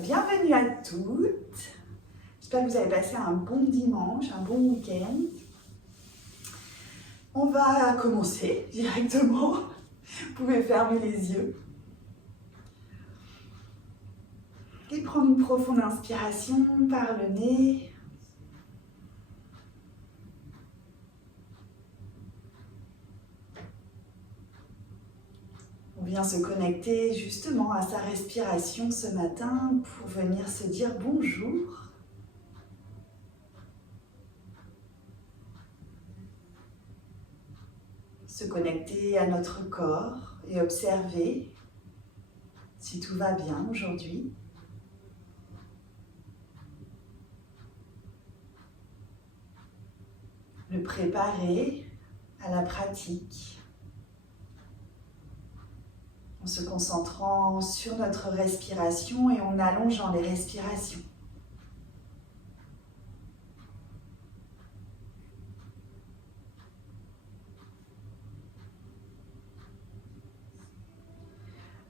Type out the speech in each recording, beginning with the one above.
Bienvenue à toutes. J'espère que vous avez passé un bon dimanche, un bon week-end. On va commencer directement. Vous pouvez fermer les yeux. Et prendre une profonde inspiration par le nez. On vient se connecter justement à sa respiration ce matin pour venir se dire bonjour. Se connecter à notre corps et observer si tout va bien aujourd'hui. Le préparer à la pratique en se concentrant sur notre respiration et en allongeant les respirations.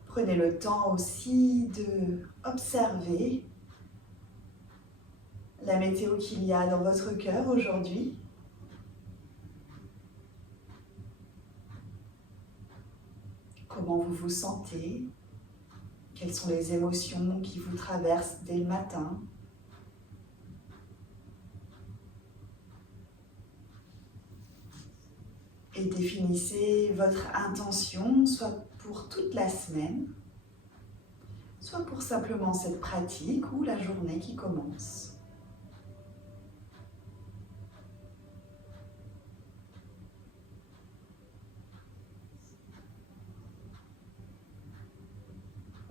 Prenez le temps aussi de observer la météo qu'il y a dans votre cœur aujourd'hui. Comment vous vous sentez? Quelles sont les émotions qui vous traversent dès le matin? Et définissez votre intention, soit pour toute la semaine, soit pour simplement cette pratique ou la journée qui commence.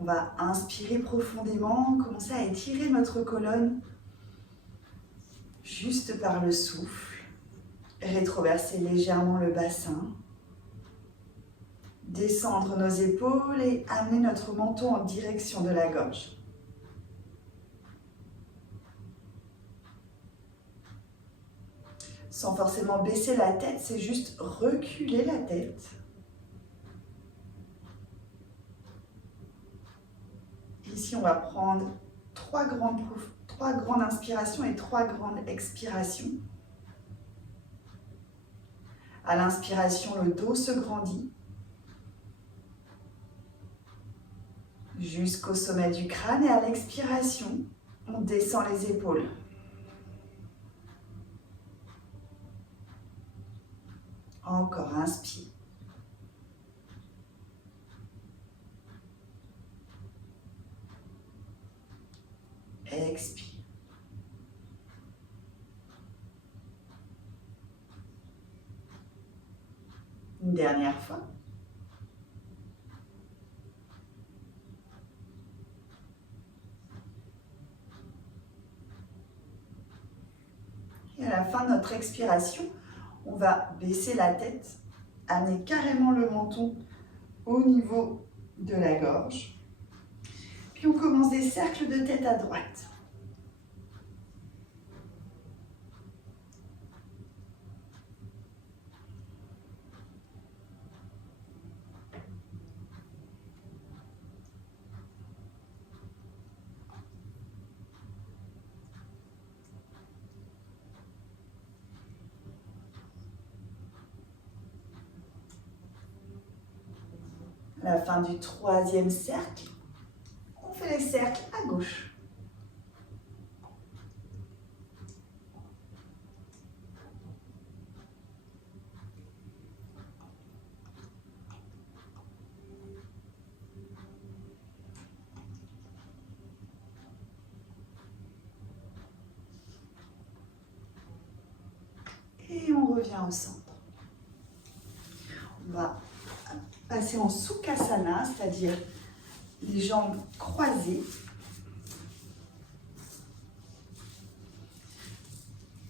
On va inspirer profondément, commencer à étirer notre colonne juste par le souffle, rétroverser légèrement le bassin, descendre nos épaules et amener notre menton en direction de la gorge. Sans forcément baisser la tête, c'est juste reculer la tête. Ici, on va prendre trois grandes inspirations et 3 grandes expirations. À l'inspiration, le dos se grandit jusqu'au sommet du crâne et à l'expiration, on descend les épaules. Encore, inspire. Expire. Une dernière fois. Et à la fin de notre expiration, on va baisser la tête, amener carrément le menton au niveau de la gorge. Puis on commence des cercles de tête à droite. À la fin du 3e cercle, on fait les cercles à gauche. Et on revient au centre. On va passer en Sukhasana, c'est-à-dire les jambes croisées.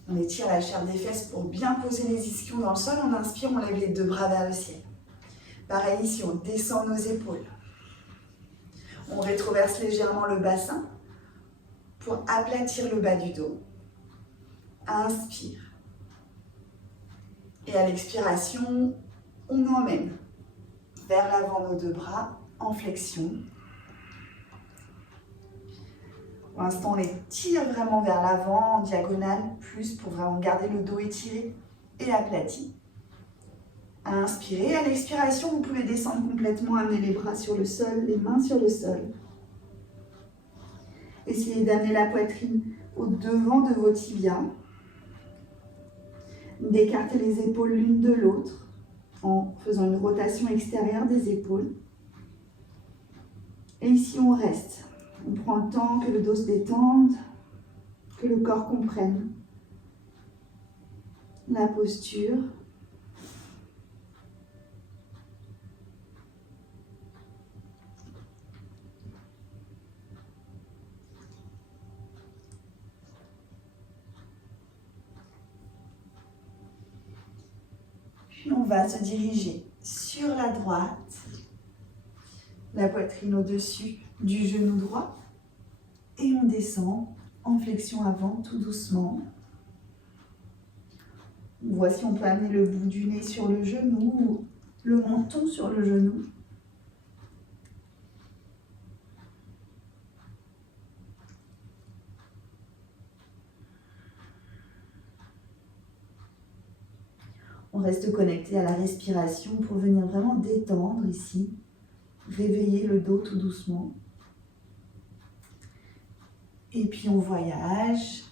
On étire la chair des fesses pour bien poser les ischions dans le sol. On inspire, on lève les 2 bras vers le ciel. Pareil ici, on descend nos épaules. On rétroverse légèrement le bassin pour aplatir le bas du dos. Inspire. Et à l'expiration, on emmène vers l'avant nos 2 bras en flexion. Pour l'instant, on les tire vraiment vers l'avant, en diagonale, plus pour vraiment garder le dos étiré et aplati. À inspirer, à l'expiration, vous pouvez descendre complètement, amener les bras sur le sol, les mains sur le sol. Essayez d'amener la poitrine au devant de vos tibias, d'écarter les épaules l'une de l'autre en faisant une rotation extérieure des épaules. Et ici, on reste. On prend le temps que le dos se détende, que le corps comprenne la posture. Puis on va se diriger sur la droite, la poitrine au-dessus du genou droit. Et on descend en flexion avant, tout doucement. On voit si on peut amener le bout du nez sur le genou ou le menton sur le genou. On reste connecté à la respiration pour venir vraiment détendre ici, réveiller le dos tout doucement. Et puis on voyage,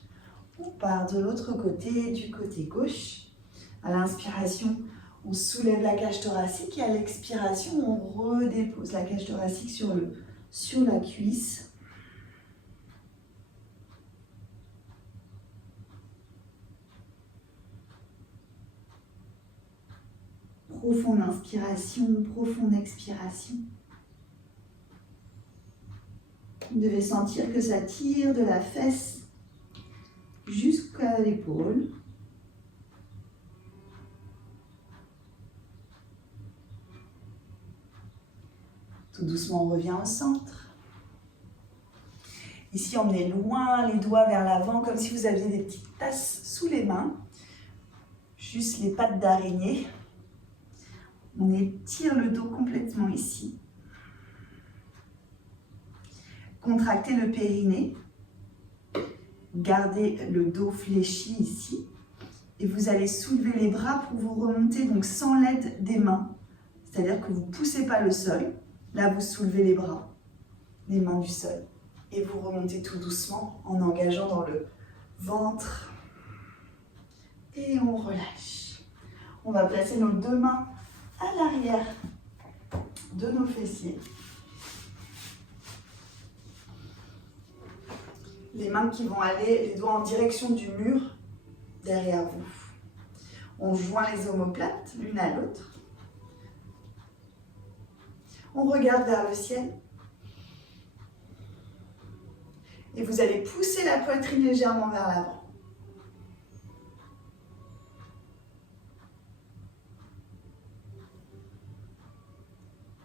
on part de l'autre côté, du côté gauche. À l'inspiration, on soulève la cage thoracique et à l'expiration, on redépose la cage thoracique sur la cuisse. Profonde inspiration, profonde expiration. Vous devez sentir que ça tire de la fesse jusqu'à l'épaule. Tout doucement, on revient au centre. Ici, emmenez loin les doigts vers l'avant, comme si vous aviez des petites tasses sous les mains. Juste les pattes d'araignée. On étire le dos complètement ici. Contractez le périnée. Gardez le dos fléchi ici. Et vous allez soulever les bras pour vous remonter donc sans l'aide des mains. C'est-à-dire que vous ne poussez pas le sol. Là, vous soulevez les bras, les mains du sol. Et vous remontez tout doucement en engageant dans le ventre. Et on relâche. On va placer nos deux mains à l'arrière de nos fessiers. Les mains qui vont aller, les doigts en direction du mur derrière vous. On joint les omoplates l'une à l'autre. On regarde vers le ciel. Et vous allez pousser la poitrine légèrement vers l'avant.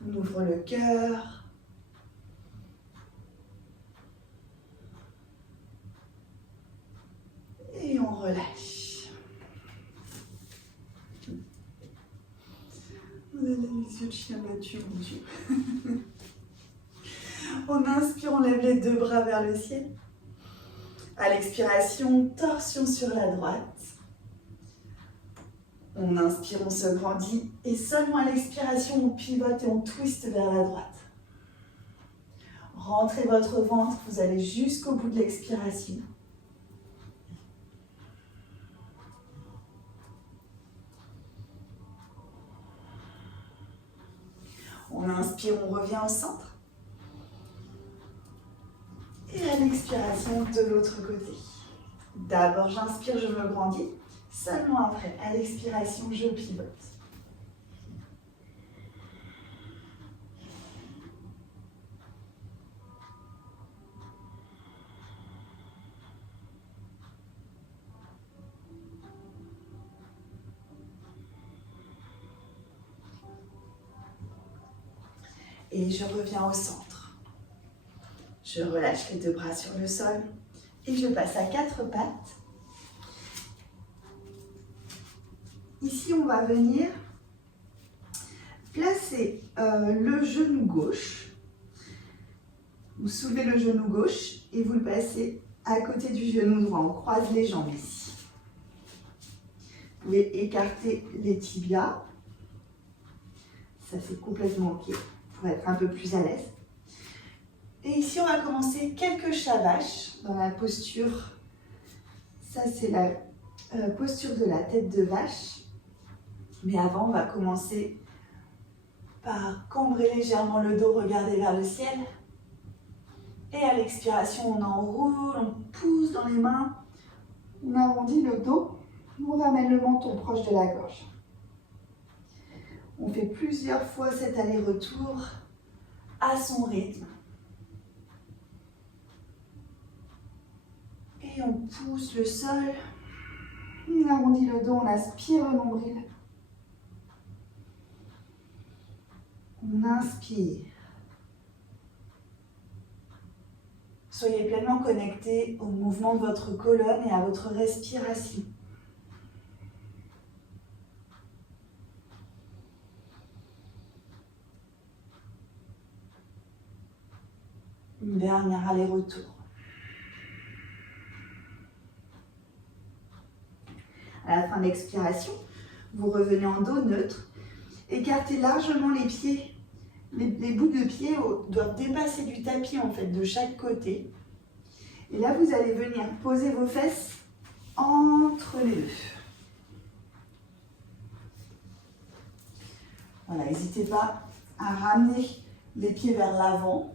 On ouvre le cœur. Et on relâche. On a les yeux de chien battu, mon Dieu. On inspire, on lève les deux bras vers le ciel. À l'expiration, torsion sur la droite. On inspire, on se grandit. Et seulement à l'expiration, on pivote et on twiste vers la droite. Rentrez votre ventre, vous allez jusqu'au bout de l'expiration. On inspire, on revient au centre. Et à l'expiration, de l'autre côté. D'abord, j'inspire, je me grandis. Seulement après, à l'expiration, je pivote. Et je reviens au centre. Je relâche les deux bras sur le sol et je passe à quatre pattes. Ici, on va venir placer le genou gauche Vous soulevez le genou gauche et vous le passez à côté du genou droit. On croise les jambes ici. Vous pouvez écarter les tibias. Ça, c'est complètement OK pour être un peu plus à l'aise. Et ici, on va commencer quelques chavaches dans la posture. Ça, c'est la posture de la tête de vache. Mais avant, on va commencer par cambrer légèrement le dos, regarder vers le ciel. Et à l'expiration, on enroule, on pousse dans les mains. On arrondit le dos. On ramène le menton proche de la gorge. On fait plusieurs fois cet aller-retour à son rythme. Et on pousse le sol. On arrondit le dos, on aspire le nombril. On inspire. Soyez pleinement connecté au mouvement de votre colonne et à votre respiration. Une dernière aller-retour. À la fin de l'expiration, vous revenez en dos neutre. Écartez largement les pieds. Les bouts de pied doivent dépasser du tapis en fait de chaque côté. Et là, vous allez venir poser vos fesses entre les deux. Voilà, n'hésitez pas à ramener les pieds vers l'avant.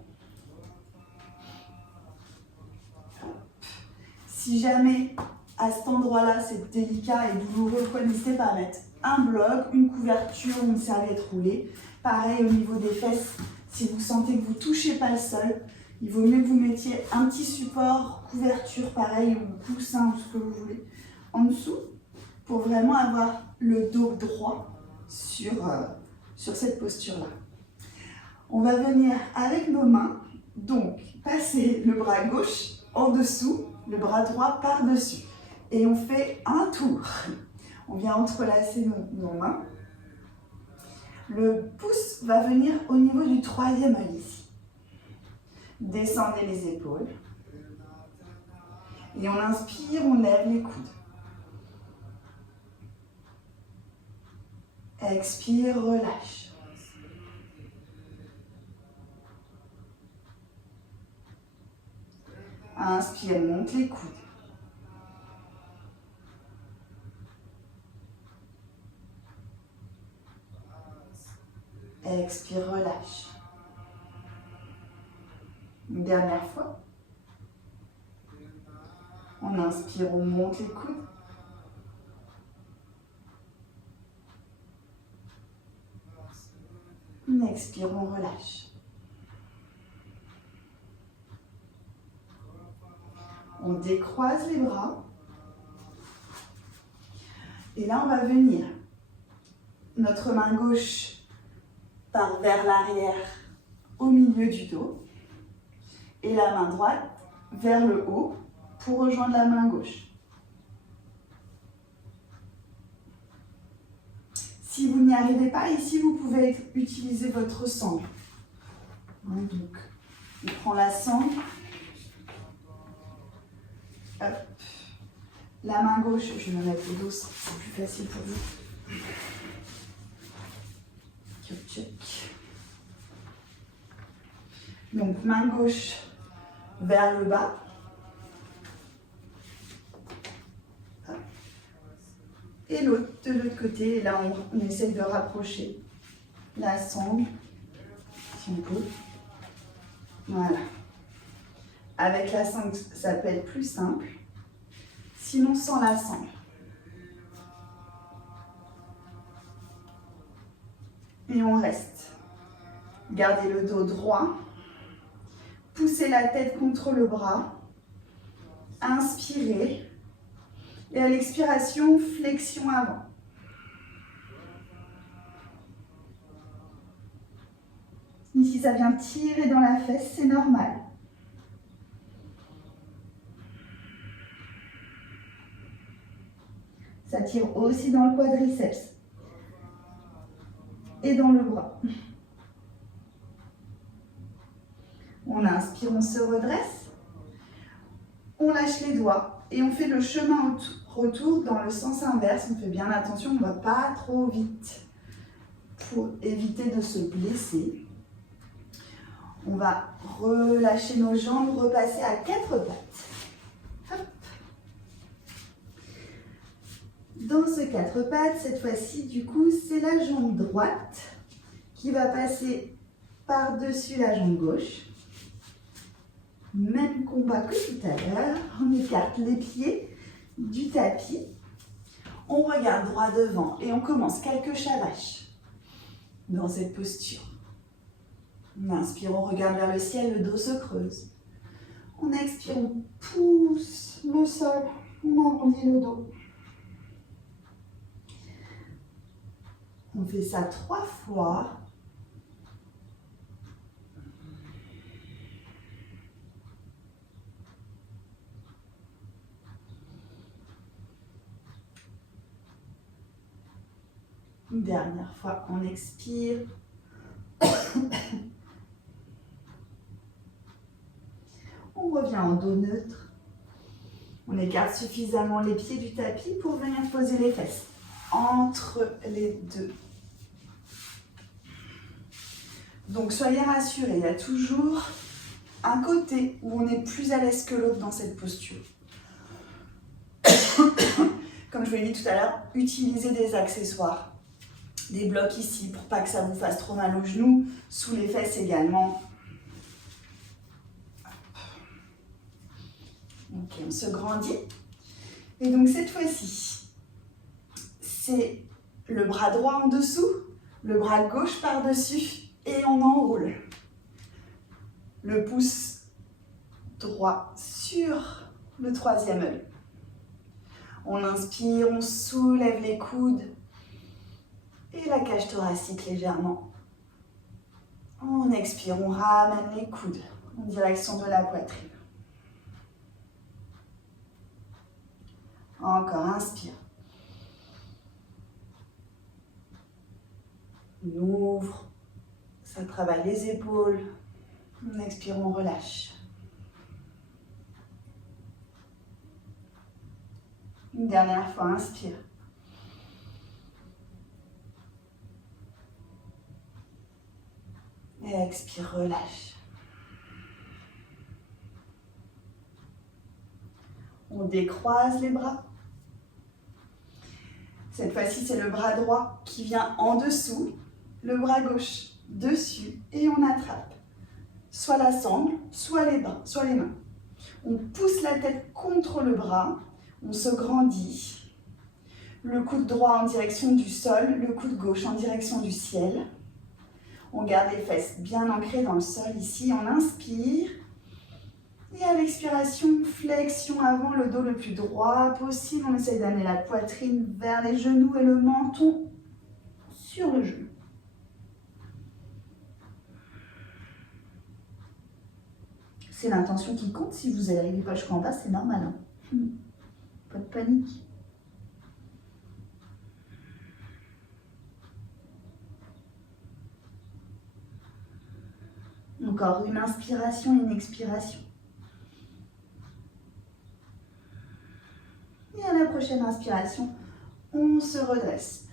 Si jamais à cet endroit-là c'est délicat et douloureux, n'hésitez pas à mettre un bloc, une couverture ou une serviette roulée. Pareil au niveau des fesses, si vous sentez que vous ne touchez pas le sol, il vaut mieux que vous mettiez un petit support, couverture pareil, ou coussin, ou ce que vous voulez, en dessous, pour vraiment avoir le dos droit sur cette posture-là. On va venir avec nos mains, donc passer le bras gauche en dessous, le bras droit par-dessus. Et on fait un tour. On vient entrelacer nos mains. Le pouce va venir au niveau du troisième œil ici. Descendez les épaules. Et on inspire, on lève les coudes. Expire, relâche. Inspire, monte les coudes. Expire, relâche. Une dernière fois. On inspire, on monte les coudes. On expire, on relâche. On décroise les bras. Et là, on va venir. Notre main gauche part vers l'arrière au milieu du dos. Et la main droite vers le haut pour rejoindre la main gauche. Si vous n'y arrivez pas, ici, vous pouvez utiliser votre sangle. Donc, on prend la sangle. Hop. La main gauche, je vais me mettre au dos, c'est plus facile pour vous. Check. Donc, main gauche vers le bas. Et l'autre de l'autre côté. Et là, on essaie de rapprocher la sangle, si on peut. Voilà. Avec la sangle, ça peut être plus simple. Sinon, sans la sangle. Et on reste. Gardez le dos droit. Poussez la tête contre le bras. Inspirez. Et à l'expiration, flexion avant. Ici, ça vient tirer dans la fesse, c'est normal. Ça tire aussi dans le quadriceps et dans le bras. On inspire, on se redresse. On lâche les doigts et on fait le chemin retour dans le sens inverse. On fait bien attention, on ne va pas trop vite pour éviter de se blesser. On va relâcher nos jambes, repasser à 4 pattes. Hop. Dans ce 4 pattes, cette fois-ci, du coup, c'est la jambe droite qui va passer par-dessus la jambe gauche. Même combat que tout à l'heure. On écarte les pieds du tapis. On regarde droit devant et on commence quelques chavaches dans cette posture. On inspire, on regarde vers le ciel, le dos se creuse. On expire, on pousse le sol, on arrondit le dos. On fait ça 3 fois. Une dernière fois, on expire. On revient en dos neutre. On écarte suffisamment les pieds du tapis pour venir poser les fesses entre les deux. Donc soyez rassurés, il y a toujours un côté où on est plus à l'aise que l'autre dans cette posture. Comme je vous l'ai dit tout à l'heure, utilisez des accessoires. Des blocs ici pour pas que ça vous fasse trop mal aux genoux, sous les fesses également. Ok, on se grandit. Et donc cette fois-ci, c'est le bras droit en dessous, le bras gauche par-dessus et on enroule. Le pouce droit sur le 3e œil. On inspire, on soulève les coudes. Et la cage thoracique légèrement. On expire, on ramène les coudes en direction de la poitrine. Encore, inspire. On ouvre, ça travaille les épaules. On expire, on relâche. Une dernière fois, inspire. Et expire, relâche. On décroise les bras. Cette fois-ci, c'est le bras droit qui vient en dessous, le bras gauche dessus et on attrape soit la sangle, soit les mains. On pousse la tête contre le bras, on se grandit. Le coude droit en direction du sol, le coude gauche en direction du ciel. On garde les fesses bien ancrées dans le sol ici, on inspire. Et à l'expiration, flexion avant, le dos le plus droit possible. On essaye d'amener la poitrine vers les genoux et le menton sur le genou. C'est l'intention qui compte. Si vous n'arrivez pas jusqu'en bas, c'est normal. Hein. Pas de panique. Encore une inspiration et une expiration. Et à la prochaine inspiration, on se redresse.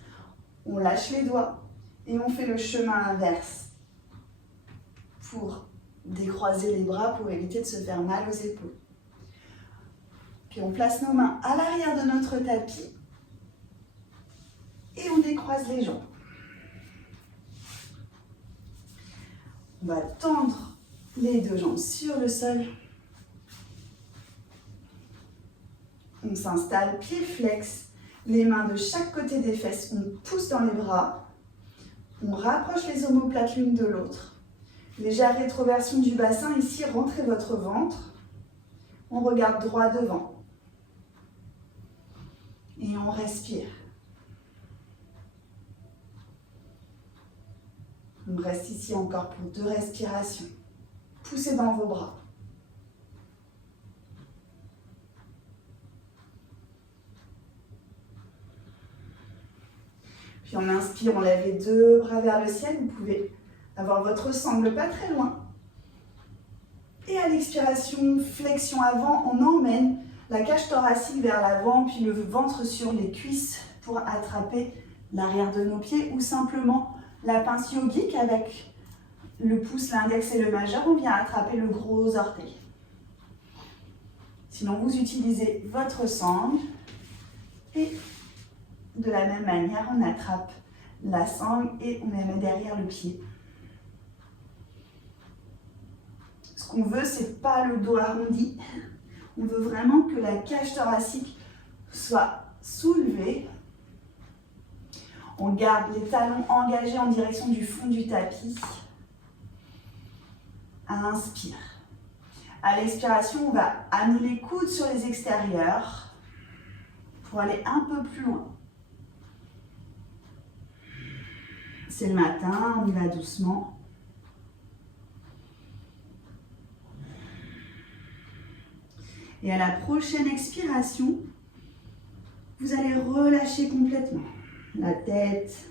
On lâche les doigts et on fait le chemin inverse pour décroiser les bras pour éviter de se faire mal aux épaules. Puis on place nos mains à l'arrière de notre tapis et on décroise les jambes. On va tendre les deux jambes sur le sol. On s'installe, pied flex, les mains de chaque côté des fesses, on pousse dans les bras, on rapproche les omoplates l'une de l'autre. Légère rétroversion du bassin, ici, rentrez votre ventre. On regarde droit devant. Et on respire. On reste ici encore pour 2 respirations. Poussez dans vos bras. Puis on inspire, on lève les 2 bras vers le ciel. Vous pouvez avoir votre sangle pas très loin. à l'expiration, flexion avant, on emmène la cage thoracique vers l'avant, puis le ventre sur les cuisses pour attraper l'arrière de nos pieds, ou simplement la pince yogique avec le pouce, l'index et le majeur, on vient attraper le gros orteil. Sinon, vous utilisez votre sangle et de la même manière, on attrape la sangle et on la met derrière le pied. Ce qu'on veut, c'est pas le dos arrondi. On veut vraiment que la cage thoracique soit soulevée. On garde les talons engagés en direction du fond du tapis. Inspire. À l'expiration, on va amener les coudes sur les extérieurs pour aller un peu plus loin. C'est le matin, on y va doucement. Et à la prochaine expiration, vous allez relâcher complètement la tête.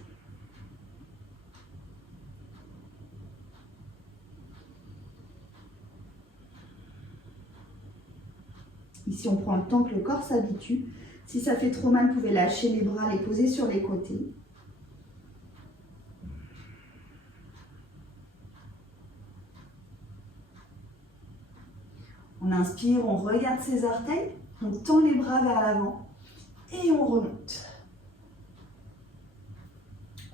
Ici, on prend le temps que le corps s'habitue. Si ça fait trop mal, vous pouvez lâcher les bras, les poser sur les côtés. On inspire, on regarde ses orteils, on tend les bras vers l'avant et on remonte.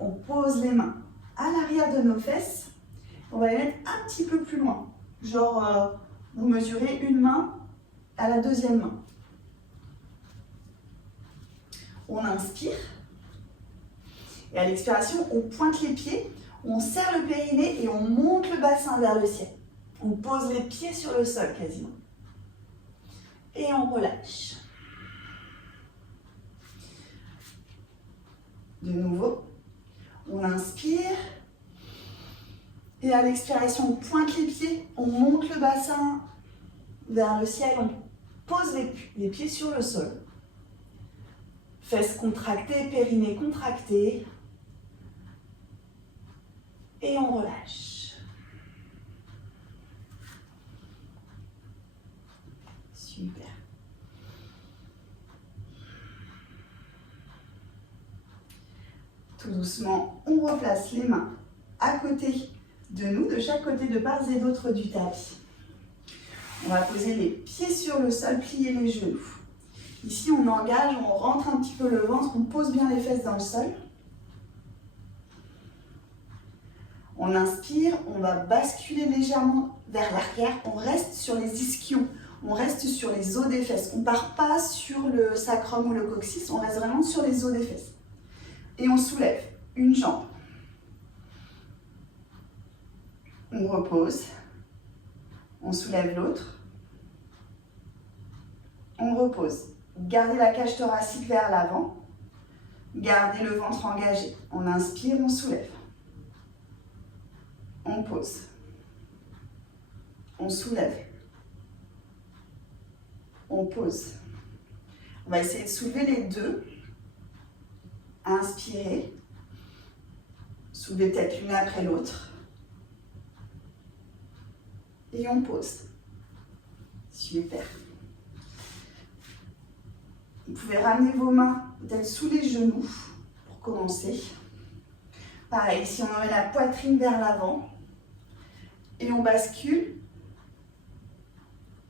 On pose les mains à l'arrière de nos fesses. On va les mettre un petit peu plus loin. Genre, vous mesurez une main à la deuxième main. On inspire. Et à l'expiration, on pointe les pieds, on serre le périnée et on monte le bassin vers le ciel. On pose les pieds sur le sol quasiment. Et on relâche. De nouveau, on inspire. Et à l'expiration, on pointe les pieds, on monte le bassin vers le ciel, on pose les pieds sur le sol. Fesses contractées, périnée contracté. Et on relâche. Super. Tout doucement, on replace les mains à côté de nous, de chaque côté de part et d'autre du tapis. On va poser les pieds sur le sol, plier les genoux. Ici, on engage, on rentre un petit peu le ventre, on pose bien les fesses dans le sol. On inspire, on va basculer légèrement vers l'arrière, on reste sur les ischions, on reste sur les os des fesses. On ne part pas sur le sacrum ou le coccyx, on reste vraiment sur les os des fesses. Et on soulève une jambe. On repose. On soulève l'autre. On repose. Gardez la cage thoracique vers l'avant. Gardez le ventre engagé. On inspire, on soulève. On pose. On soulève. On pose. On va essayer de soulever les deux. Inspirez. Soulevez peut-être l'une après l'autre. Et on pose. Super. Vous pouvez ramener vos mains peut-être sous les genoux pour commencer. Pareil, si on emmène la poitrine vers l'avant et on bascule,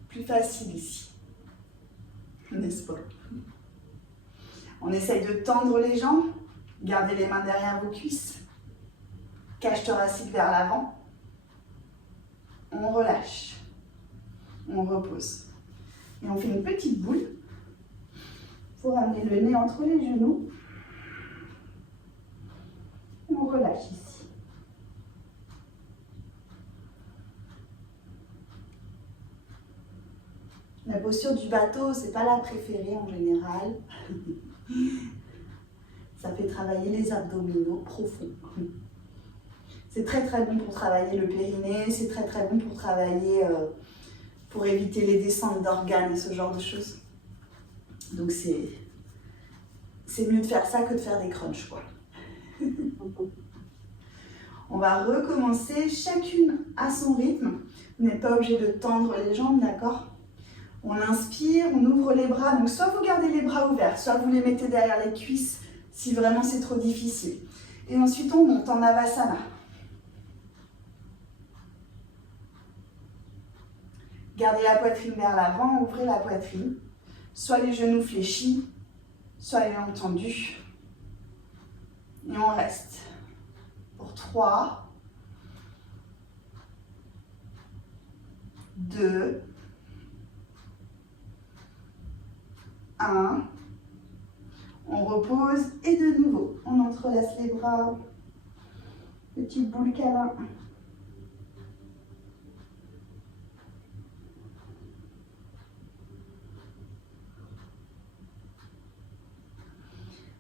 plus facile ici. N'est-ce pas? On essaye de tendre les jambes, gardez les mains derrière vos cuisses, cage thoracique vers l'avant. On relâche, on repose. Et on fait une petite boule. Il faut ramener le nez entre les genoux. On relâche ici. La posture du bateau, c'est pas la préférée en général. Ça fait travailler les abdominaux profonds. C'est très très bon pour travailler le périnée, c'est très très bon pour travailler, pour éviter les descentes d'organes et ce genre de choses. Donc c'est mieux de faire ça que de faire des crunchs, quoi. On va recommencer chacune à son rythme. Vous n'êtes pas obligé de tendre les jambes, d'accord? On inspire, on ouvre les bras. Donc soit vous gardez les bras ouverts, soit vous les mettez derrière les cuisses si vraiment c'est trop difficile. Et ensuite on monte en Avasana. Gardez la poitrine vers l'avant, ouvrez la poitrine. Soit les genoux fléchis, soit les jambes tendues. Et on reste. Pour 3, 2, 1. On repose et de nouveau, on entrelace les bras. Petite boule câlin.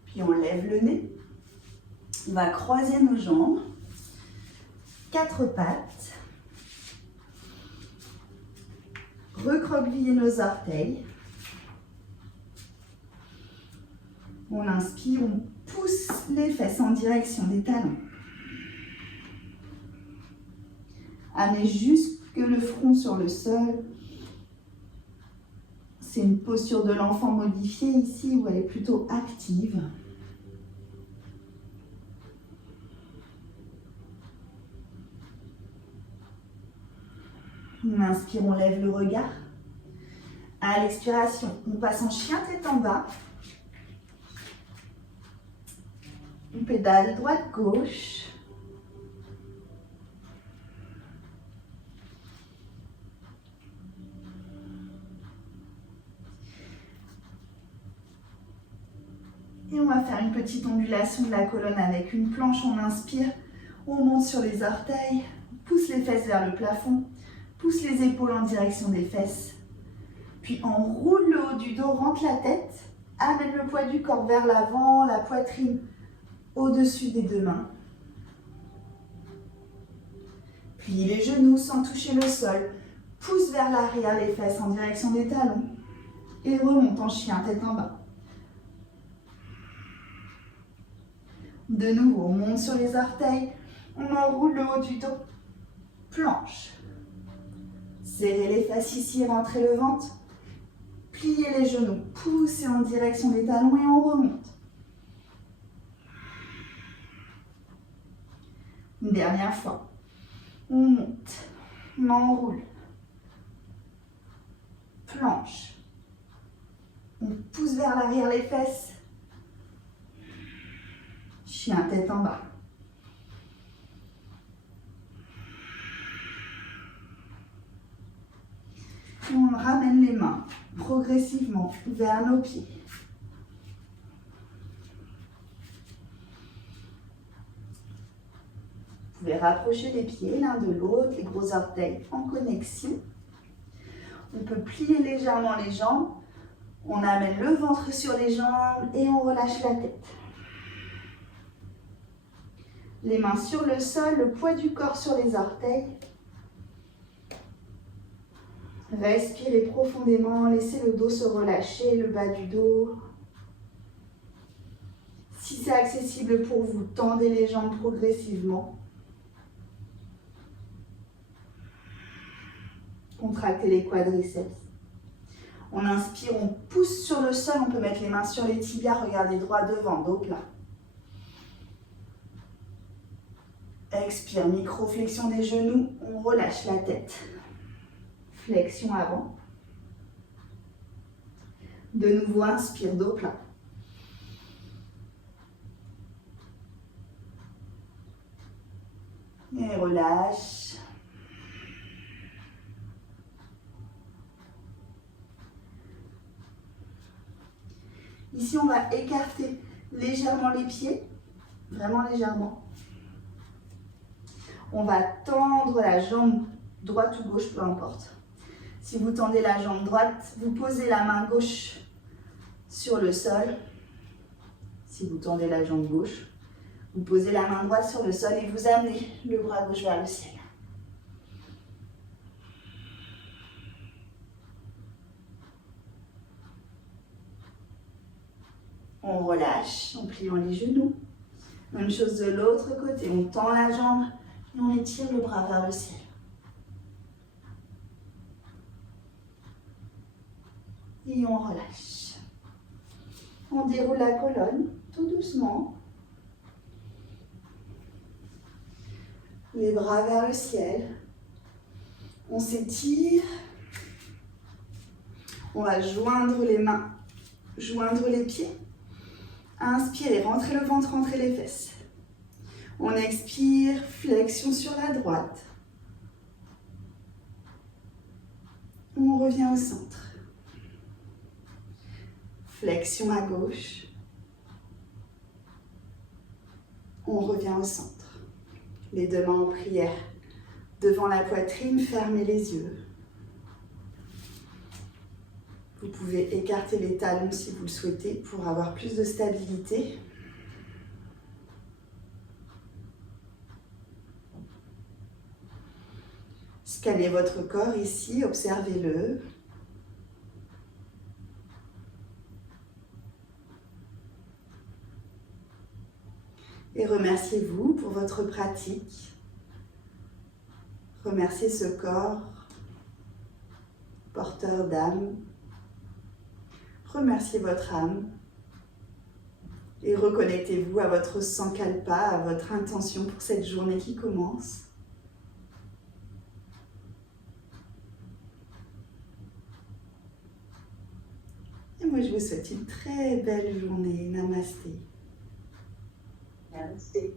Puis on lève le nez. On va croiser nos jambes. 4 pattes. Recroqueviller nos orteils. On inspire, on pousse les fesses en direction des talons. Amenez jusque le front sur le sol. C'est une posture de l'enfant modifiée ici où elle est plutôt active. On inspire, on lève le regard. À l'expiration, on passe en chien tête en bas. On pédale droite-gauche. Et on va faire une petite ondulation de la colonne avec une planche. On inspire, on monte sur les orteils, pousse les fesses vers le plafond, pousse les épaules en direction des fesses. Puis on roule le haut du dos, rentre la tête, amène le poids du corps vers l'avant, la poitrine au-dessus des 2 mains. Plie les genoux sans toucher le sol. Pousse vers l'arrière les fesses en direction des talons. Et remonte en chien, tête en bas. De nouveau, on monte sur les orteils. On enroule le haut du dos. Planche. Serrez les fesses ici, rentrez le ventre. Pliez les genoux. Poussez en direction des talons et on remonte. Une dernière fois. On monte, on enroule. Planche. On pousse vers l'arrière les fesses. Chien tête en bas. Et on ramène les mains progressivement vers nos pieds. Vous pouvez rapprocher les pieds l'un de l'autre, les gros orteils en connexion. On peut plier légèrement les jambes. On amène le ventre sur les jambes et on relâche la tête. Les mains sur le sol, le poids du corps sur les orteils. Respirez profondément, laissez le dos se relâcher, le bas du dos. Si c'est accessible pour vous, tendez les jambes progressivement. Contractez les quadriceps. On inspire, on pousse sur le sol, on peut mettre les mains sur les tibias, regardez droit devant, dos plat. Expire, micro-flexion des genoux, on relâche la tête. Flexion avant. De nouveau, inspire, dos plat. Et relâche. Ici, on va écarter légèrement les pieds, vraiment légèrement. On va tendre la jambe droite ou gauche, peu importe. Si vous tendez la jambe droite, vous posez la main gauche sur le sol. Si vous tendez la jambe gauche, vous posez la main droite sur le sol et vous amenez le bras gauche vers le ciel. On relâche en pliant les genoux. Même chose de l'autre côté, on tend la jambe et on étire le bras vers le ciel. Et on relâche. On déroule la colonne tout doucement. Les bras vers le ciel. On s'étire. On va joindre les mains, joindre les pieds. Inspirez, rentrez le ventre, rentrez les fesses. On expire, flexion sur la droite. On revient au centre. Flexion à gauche. On revient au centre. Les deux mains en prière. Devant la poitrine, fermez les yeux. Vous pouvez écarter les talons si vous le souhaitez pour avoir plus de stabilité. Scannez votre corps ici, observez-le. Et remerciez-vous pour votre pratique. Remerciez ce corps, porteur d'âme. Remerciez votre âme. Et reconnectez-vous à votre sankalpa, à votre intention pour cette journée qui commence. Et moi, je vous souhaite une très belle journée. Namasté. Namasté.